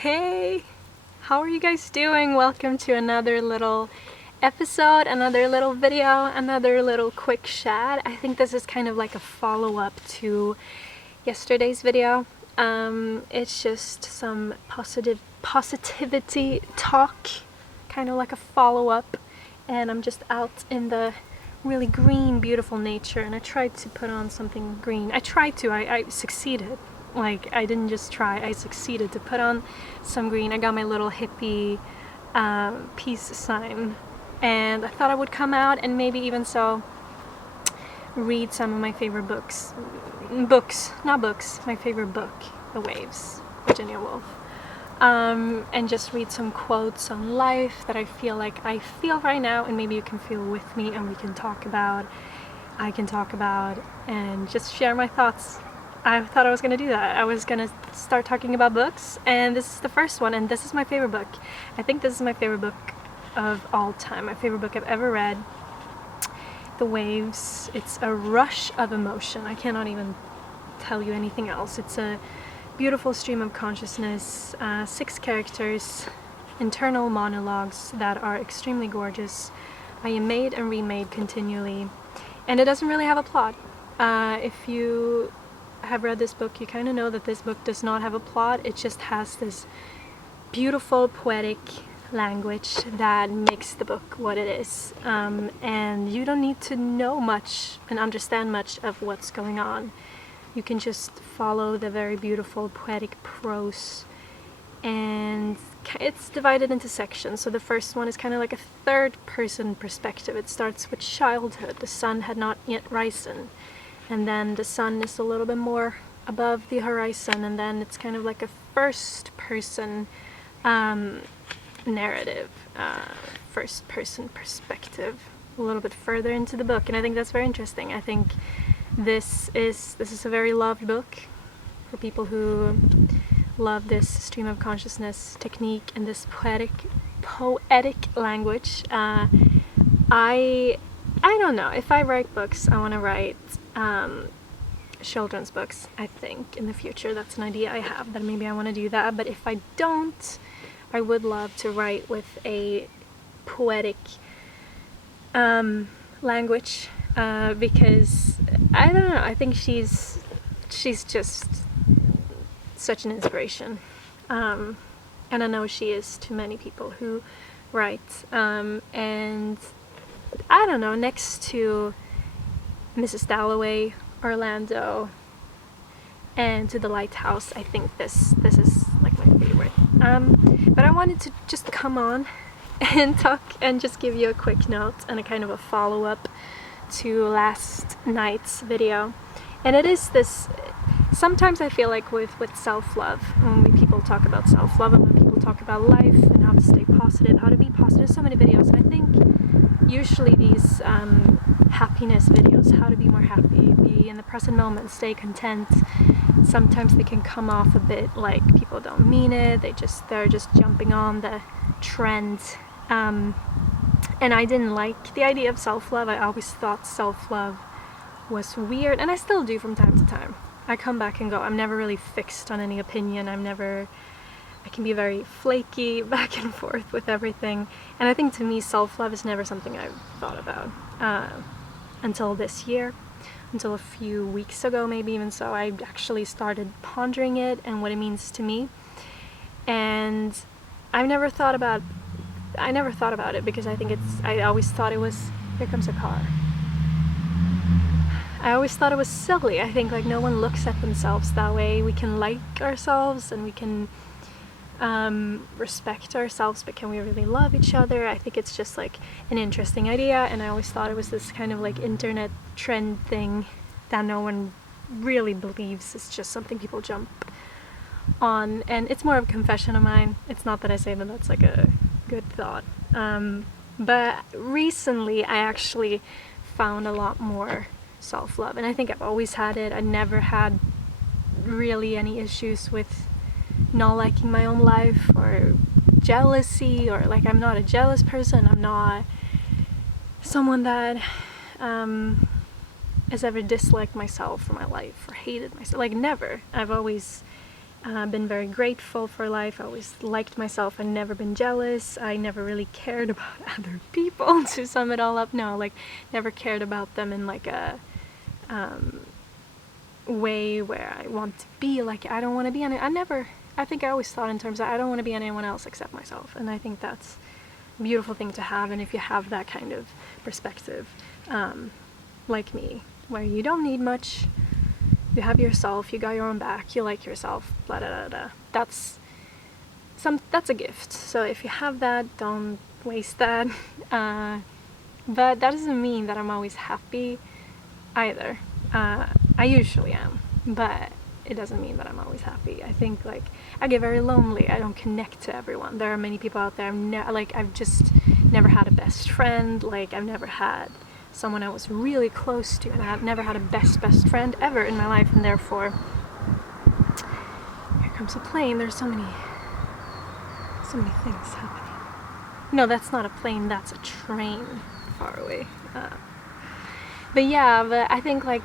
Hey, how are you guys doing? Welcome to another little episode, another little video, another little quick chat. I think this is kind of like a follow-up to yesterday's video. It's just some positivity talk, kind of like a follow-up, and I'm just out in the really green, beautiful nature, and I tried to put on something green. I succeeded. Like, I didn't just try, I succeeded to put on some green. I got my little hippie peace sign, and I thought I would come out and maybe even so read some of my favorite books. My favorite book, The Waves, Virginia Woolf. And just read some quotes on life that I feel right now, and maybe you can feel with me and I can talk about, and just share my thoughts. I thought I was going to do that. I was going to start talking about books, and this is the first one, and this is my favorite book. I think this is my favorite book of all time, my favorite book I've ever read. The Waves. It's a rush of emotion. I cannot even tell you anything else. It's a beautiful stream of consciousness, 6 characters, internal monologues that are extremely gorgeous. I am made and remade continually, and it doesn't really have a plot. If you have read this book, you kind of know that this book does not have a plot. It just has this beautiful poetic language that makes the book what it is, and you don't need to know much and understand much of what's going on. You can just follow the very beautiful poetic prose, and it's divided into sections. So the first one is kind of like a third-person perspective. It starts with childhood. The sun had not yet risen, and then the sun is a little bit more above the horizon, and then it's kind of like a first-person narrative, first-person perspective, a little bit further into the book, and I think that's very interesting. I think this is a very loved book for people who love this stream of consciousness technique and this poetic language. I don't know, if I write books, I want to write children's books. I think in the future that's an idea I have, that maybe I want to do that. But if I don't, I would love to write with a poetic language, because I don't know, I think she's just such an inspiration, and I know she is to many people who write, and I don't know, next to Mrs. Dalloway, Orlando, and to the Lighthouse, I think this is like my favorite. But I wanted to just come on and talk and just give you a quick note and a kind of a follow-up to last night's video. And it is this, sometimes I feel like with self-love, when people talk about self-love and when people talk about life and how to stay positive, how to be positive, so many videos, and I think usually these happiness videos, how to be more happy, be in the present moment, stay content, sometimes they can come off a bit like people don't mean it, they're just jumping on the trend, and I didn't like the idea of self-love. I always thought self-love was weird, and I still do from time to time. I come back and go, I'm never really fixed on any opinion. I can be very flaky back and forth with everything, and I think to me self-love is never something I've thought about until this year, until a few weeks ago, maybe even so. I actually started pondering it and what it means to me, and I never thought about it because I always thought it was, here comes a car. I always thought it was silly. I think like no one looks at themselves that way. We can like ourselves and we can respect ourselves, but can we really love each other? I think it's just like an interesting idea, and I always thought it was this kind of like internet trend thing that no one really believes. It's just something people jump on, and it's more of a confession of mine. It's not that I say that that's like a good thought, but recently I actually found a lot more self-love, and I think I've always had it. I never had really any issues with not liking my own life or jealousy, or like I'm not a jealous person. I'm not someone that has ever disliked myself or my life or hated myself, like never. I've always been very grateful for life. I always liked myself. I've never been jealous. I never really cared about other people, to sum it all up. No, like, never cared about them in like a way where I want to be. Like, I don't want to be any. I think I always thought in terms of I don't want to be anyone else except myself. And I think that's a beautiful thing to have. And if you have that kind of perspective, like me, where you don't need much, you have yourself, you got your own back, you like yourself, blah, blah, blah, blah. That's a gift. So if you have that, don't waste that. But that doesn't mean that I'm always happy either. I usually am, but it doesn't mean that I'm always happy. I think, like, I get very lonely. I don't connect to everyone. There are many people out there. I've just never had a best friend. Like, I've never had someone I was really close to, and I've never had a best friend ever in my life, and therefore, here comes a plane. There's so many things happening. No, that's not a plane. That's a train far away. But I think, like,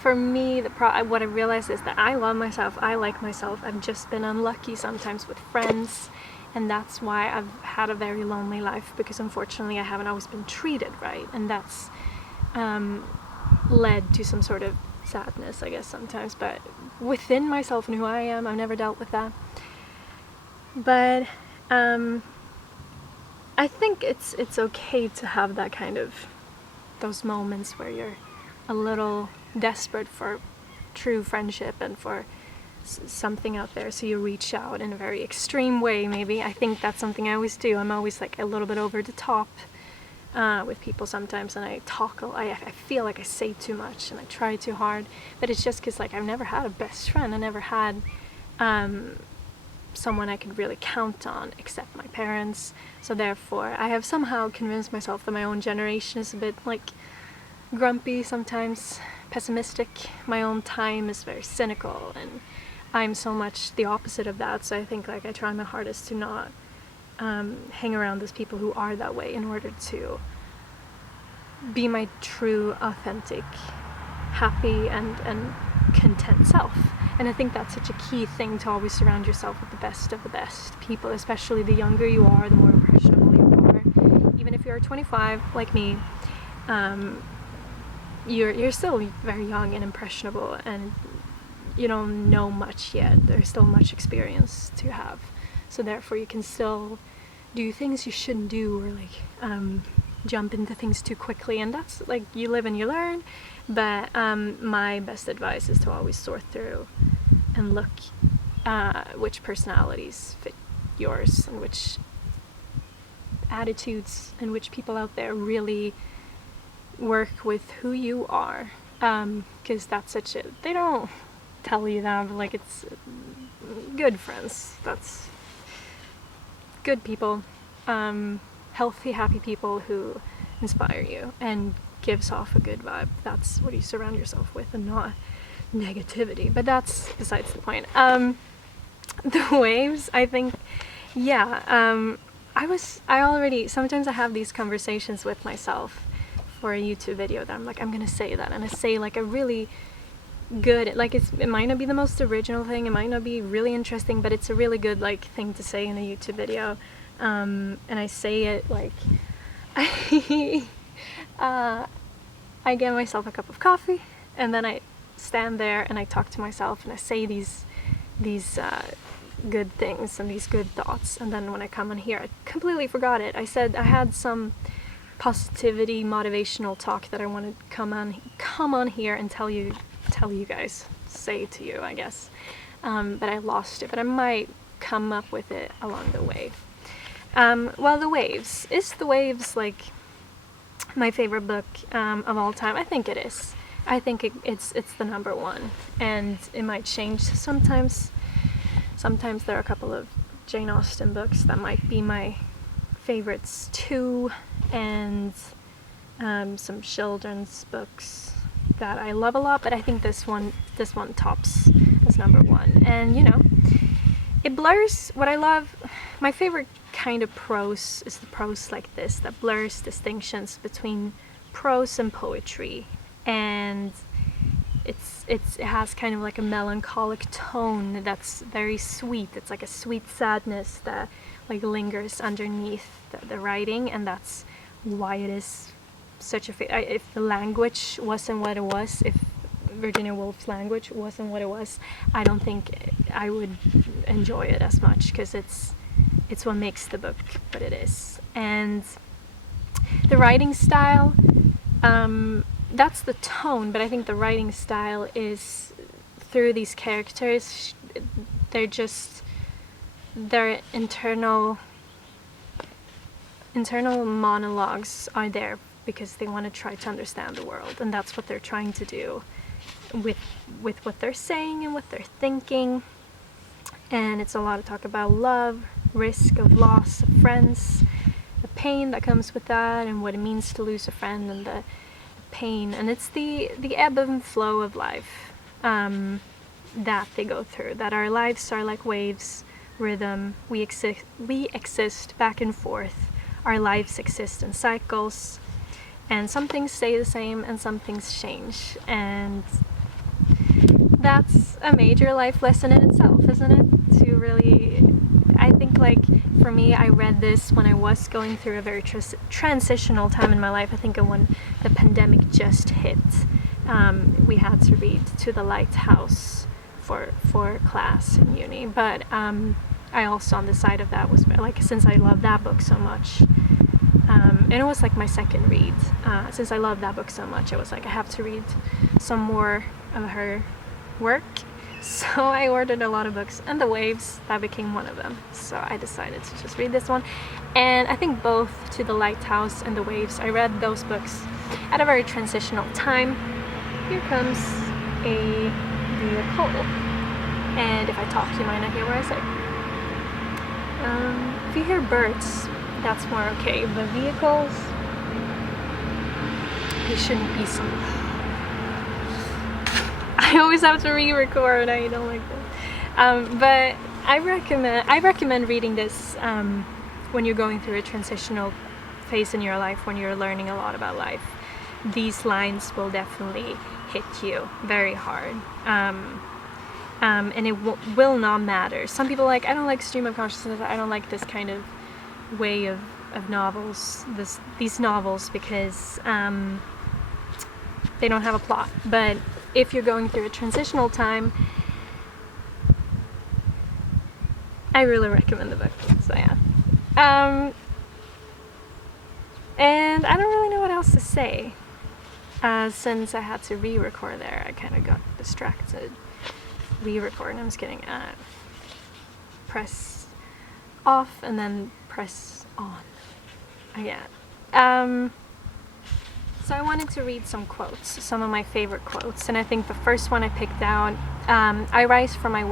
for me, what I realized is that I love myself. I like myself. I've just been unlucky sometimes with friends, and that's why I've had a very lonely life, because unfortunately I haven't always been treated right, and that's led to some sort of sadness, I guess, sometimes. But within myself and who I am, I've never dealt with that. But I think it's okay to have that kind of, those moments where you're a little desperate for true friendship and for something out there, so you reach out in a very extreme way. Maybe I think that's something I always do. I'm always like a little bit over the top with people sometimes, and I feel like I say too much and I try too hard, but it's just because, like, I've never had a best friend. I never had someone I could really count on except my parents, so therefore I have somehow convinced myself that my own generation is a bit, like, grumpy sometimes, pessimistic. My own time is very cynical, and I'm so much the opposite of that. So I think, like, I try my hardest to not hang around those people who are that way, in order to be my true, authentic, happy and content self. And I think that's such a key thing, to always surround yourself with the best of the best people, especially the younger you are, the more impressionable you are. Even if you're 25 like me, you're still very young and impressionable, and you don't know much yet. There's still much experience to have, so therefore you can still do things you shouldn't do, or like jump into things too quickly, and that's, like, you live and you learn. But my best advice is to always sort through and look which personalities fit yours, and which attitudes and which people out there really work with who you are, because that's they don't tell you that, but, like, it's good friends, that's good people, healthy, happy people who inspire you and gives off a good vibe. That's what you surround yourself with, and not negativity. But that's besides the point. The waves, I think, sometimes I have these conversations with myself for a YouTube video that I'm like, I'm gonna say that, and I say, like, a really good, like, it might not be the most original thing, it might not be really interesting, but it's a really good, like, thing to say in a YouTube video, and I say it, like, I get myself a cup of coffee, and then I stand there and I talk to myself, and I say these good things and these good thoughts, and then when I come on here, I completely forgot it. I said I had some positivity, motivational talk that I wanted to come on here and tell you guys, say to you, I guess, but I lost it. But I might come up with it along the way. Well, The Waves. Is The Waves, like, my favorite book of all time? I think it is. I think it's the number one, and it might change sometimes. Sometimes there are a couple of Jane Austen books that might be my favorites too, and some children's books that I love a lot, but I think this one tops as number one. And, you know, it blurs what I love. My favorite kind of prose is the prose like this, that blurs distinctions between prose and poetry, and it has kind of like a melancholic tone that's very sweet. It's like a sweet sadness that like lingers underneath the writing, and that's why it is such a if the language wasn't what it was, if Virginia Woolf's language wasn't what it was, I don't think I would enjoy it as much, because it's what makes the book what it is. And the writing style, that's the tone, but I think the writing style is through these characters, their internal monologues are there because they want to try to understand the world, and that's what they're trying to do with what they're saying and what they're thinking. And it's a lot of talk about love, risk of loss of friends, the pain that comes with that, and what it means to lose a friend, and the pain. And it's the ebb and flow of life that they go through, that our lives are like waves, rhythm. We exist back and forth. Our lives exist in cycles, and some things stay the same and some things change. And that's a major life lesson in itself, isn't it? To really, I think, like, for me, I read this when I was going through a very transitional time in my life. I think when the pandemic just hit, we had to read To the Lighthouse for class in uni. But I also, on the side of that, was like, since I love that book so much, and it was like my second read, since I love that book so much, I was like, I have to read some more of her work. So I ordered a lot of books, and The Waves, that became one of them. So I decided to just read this one. And I think both To the Lighthouse and The Waves, I read those books at a very transitional time. Here comes a vehicle, and if I talk, you might not hear what I say. If you hear birds, that's more okay, but vehicles, they shouldn't be so. I always have to re-record. I don't like that. But I recommend reading this when you're going through a transitional phase in your life, when you're learning a lot about life. These lines will definitely hit you very hard. And it will not matter. Some people are like, I don't like stream of consciousness, I don't like this kind of way of novels, these novels, because they don't have a plot. But if you're going through a transitional time, I really recommend the book. So yeah. And I don't really know what else to say. Since I had to re-record there, I kind of got distracted. Re-record, I'm just kidding. Press off and then press on again. So I wanted to read some quotes, some of my favorite quotes, and I think the first one I picked out, I rise from my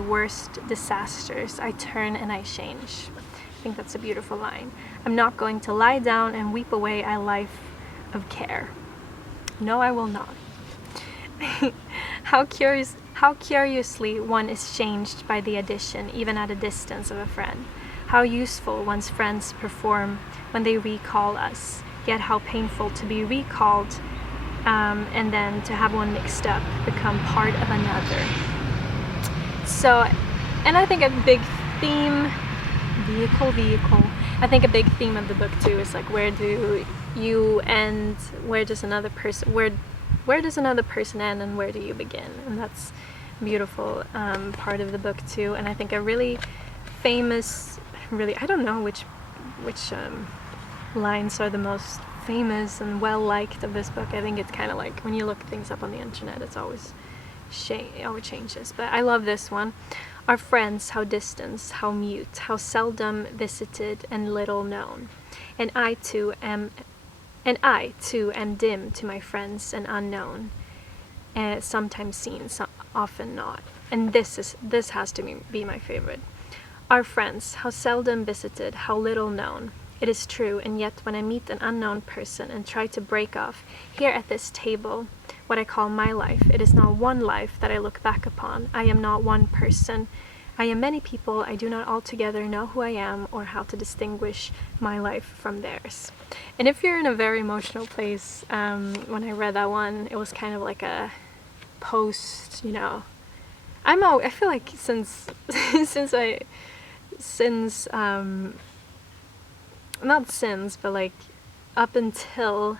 worst disasters, I turn and I change. I think that's a beautiful line. I'm not going to lie down and weep away a life of care. No, I will not. How curiously one is changed by the addition, even at a distance, of a friend. How useful one's friends perform when they recall us, yet how painful to be recalled, and then to have one mixed up, become part of another. So, and I think a big theme, vehicle, I think a big theme of the book too is like, where do you end, where does another person end, and where do you begin? And that's a beautiful part of the book too. And I think a really famous, I don't know which lines are the most famous and well liked of this book. I think it's kind of like when you look things up on the internet, it's always it always changes. But I love this one. Our friends, how distant, how mute, how seldom visited and little known. And I too am dim to my friends and unknown, sometimes seen, often not. And this has to be my favorite. Our friends, how seldom visited, how little known. It is true, and yet when I meet an unknown person and try to break off, here at this table, what I call my life, it is not one life that I look back upon. I am not one person. I am many people. I do not altogether know who I am or how to distinguish my life from theirs. And if you're in a very emotional place, when I read that one, it was kind of like a post, you know. I feel like since not since, but like up until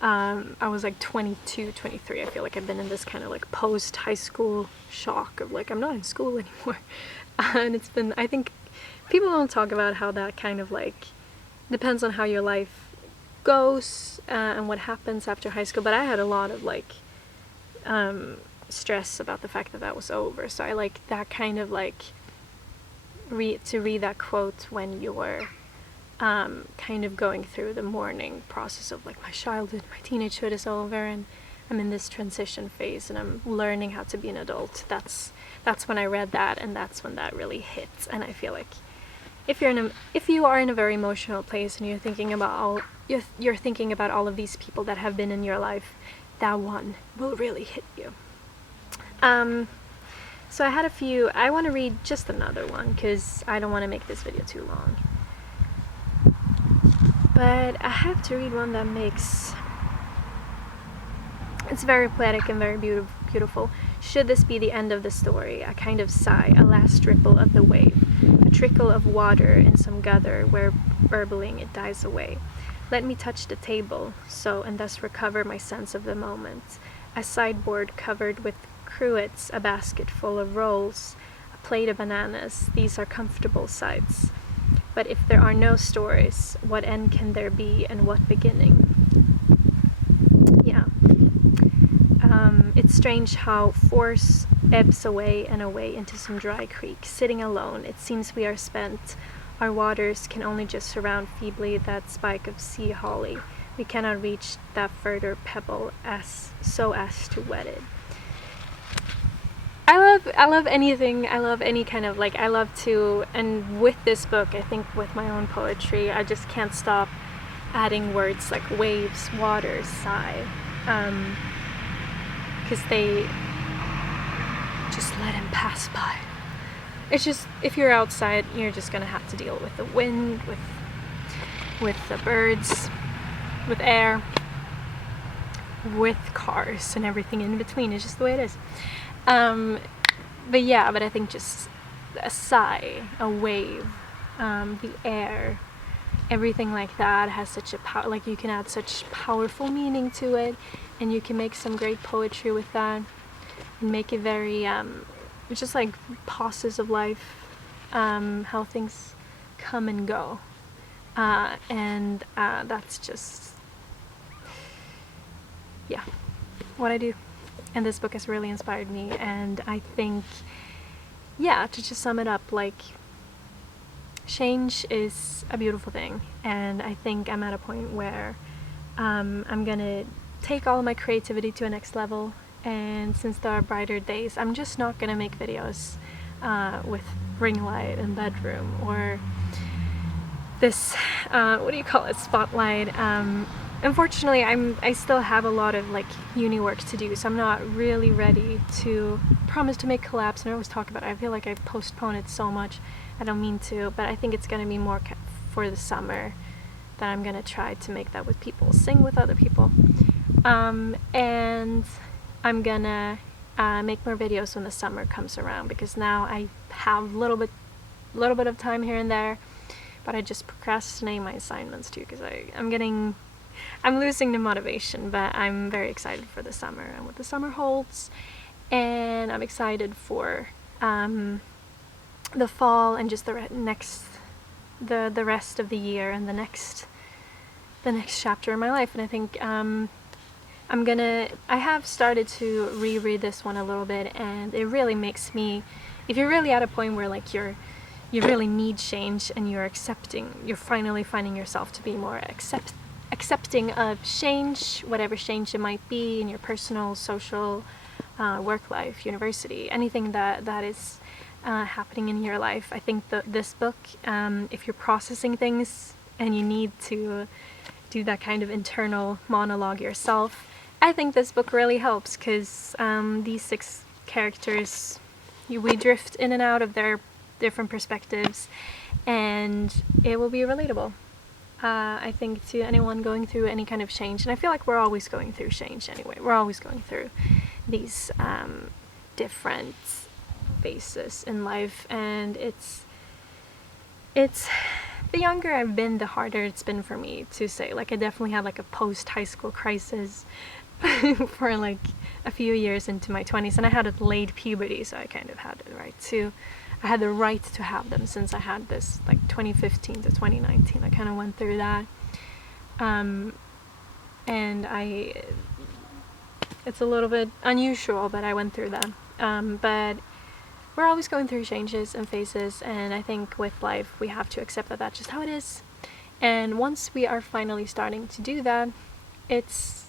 I was like 22, 23, I feel like I've been in this kind of like post high school shock of like, I'm not in school anymore. And it's been, I think people don't talk about how that kind of like depends on how your life goes and what happens after high school. But I had a lot of like stress about the fact that that was over. So I like that kind of like to read that quote when you're kind of going through the mourning process of like my childhood, my teenagehood is over, and I'm in this transition phase and I'm learning how to be an adult. That's when I read that, and that's when that really hits. And I feel like if you are in a very emotional place and you're thinking about all of these people that have been in your life, that one will really hit you. So I had a few. I want to read just another one because I don't want to make this video too long. But I have to read one that it's very poetic and very beautiful. Should this be the end of the story, a kind of sigh, a last ripple of the wave, a trickle of water in some gutter where burbling it dies away. Let me touch the table, so, and thus recover my sense of the moment. A sideboard covered with cruets, a basket full of rolls, a plate of bananas, these are comfortable sights. But if there are no stories, what end can there be and what beginning? Yeah. It's strange how force ebbs away and away into some dry creek. Sitting alone, it seems we are spent. Our waters can only just surround feebly that spike of sea holly. We cannot reach that further pebble so as to wet it. I love anything. I love any kind of like, I love to, and with this book, I think with my own poetry, I just can't stop adding words like waves, water, sigh, because they just let him pass by. It's just, if you're outside, you're just gonna have to deal with the wind, with the birds, with air, with cars and everything in between. It's just the way it is. But I think just a sigh, a wave, the air, everything like that has such a power, like you can add such powerful meaning to it, and you can make some great poetry with that, and make it very, just like pauses of life, how things come and go, and that's just, yeah, what I do. And this book has really inspired me, and I think, yeah, to just sum it up, like, change is a beautiful thing, and I think I'm at a point where I'm gonna take all of my creativity to a next level, and since there are brighter days, I'm just not gonna make videos with ring light and bedroom, or this, what do you call it, spotlight. Unfortunately, I still have a lot of like uni work to do, so I'm not really ready to promise to make collabs, and I always talk about it. I feel like I postpone it so much. I don't mean to, but I think it's going to be more for the summer that I'm going to try to make that with people, sing with other people. And I'm going to make more videos when the summer comes around, because now I have a little bit of time here and there, but I just procrastinate my assignments too, because I'm losing the motivation, but I'm very excited for the summer and what the summer holds, and I'm excited for the fall and just the rest of the year and the next chapter in my life. And I think I have started to reread this one a little bit, and it really makes me, if you're really at a point where like you really need change and you're finally finding yourself to be more accepting of change, whatever change it might be in your personal, social, work life, university, anything that is happening in your life. I think this book, if you're processing things and you need to do that kind of internal monologue yourself, I think this book really helps, because these 6 characters, We drift in and out of their different perspectives, and it will be relatable. I think to anyone going through any kind of change, and I feel like we're always going through change anyway. We're always going through these different phases in life, and it's the younger I've been, the harder it's been for me to say. Like, I definitely had like a post-high school crisis for like a few years into my 20s, and I had a late puberty, so I kind of had it right too. I had the right to have them since I had this like 2015 to 2019. I kind of went through that, and it's a little bit unusual, but I went through that. But we're always going through changes and phases, and I think with life we have to accept that that's just how it is. And once we are finally starting to do that, it's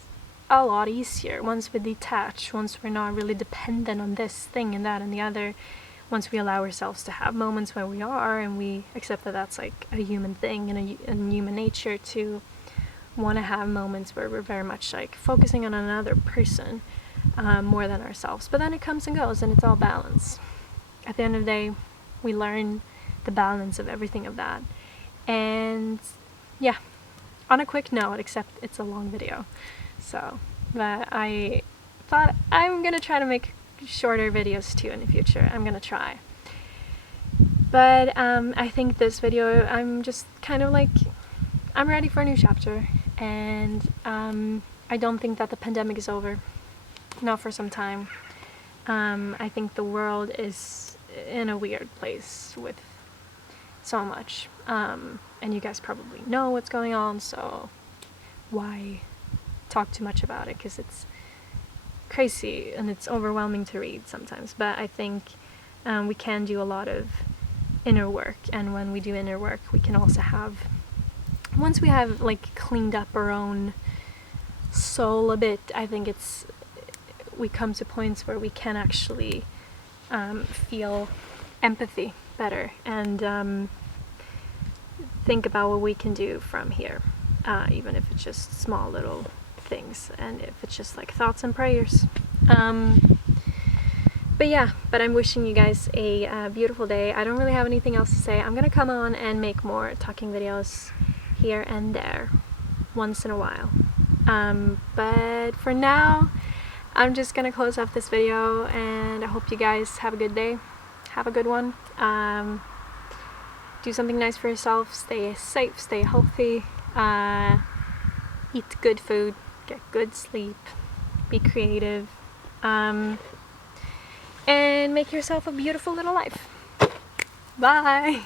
a lot easier. Once we detach, once we're not really dependent on this thing and that and the other, once we allow ourselves to have moments where we are, and we accept that that's like a human thing and human nature to want to have moments where we're very much like focusing on another person more than ourselves. But then it comes and goes, and it's all balance. At the end of the day, we learn the balance of everything of that. And yeah, on a quick note, except it's a long video, so, but I thought I'm gonna try to make shorter videos too in the future. I'm gonna try. But I think this video, I'm just kind of like, I'm ready for a new chapter, and I don't think that the pandemic is over. Not for some time. I think the world is in a weird place with so much, and you guys probably know what's going on, so why talk too much about it, because it's crazy and it's overwhelming to read sometimes. But I think we can do a lot of inner work, and when we do inner work, we can also have, once we have like cleaned up our own soul a bit, I think we come to points where we can actually feel empathy better, and think about what we can do from here, even if it's just small little things, and if it's just like thoughts and prayers. But yeah, but I'm wishing you guys a beautiful day. I don't really have anything else to say. I'm gonna come on and make more talking videos here and there once in a while, but for now I'm just gonna close off this video, and I hope you guys have a good day. Have a good one. Do something nice for yourself. Stay safe, stay healthy, eat good food, get good sleep, be creative, and make yourself a beautiful little life. Bye!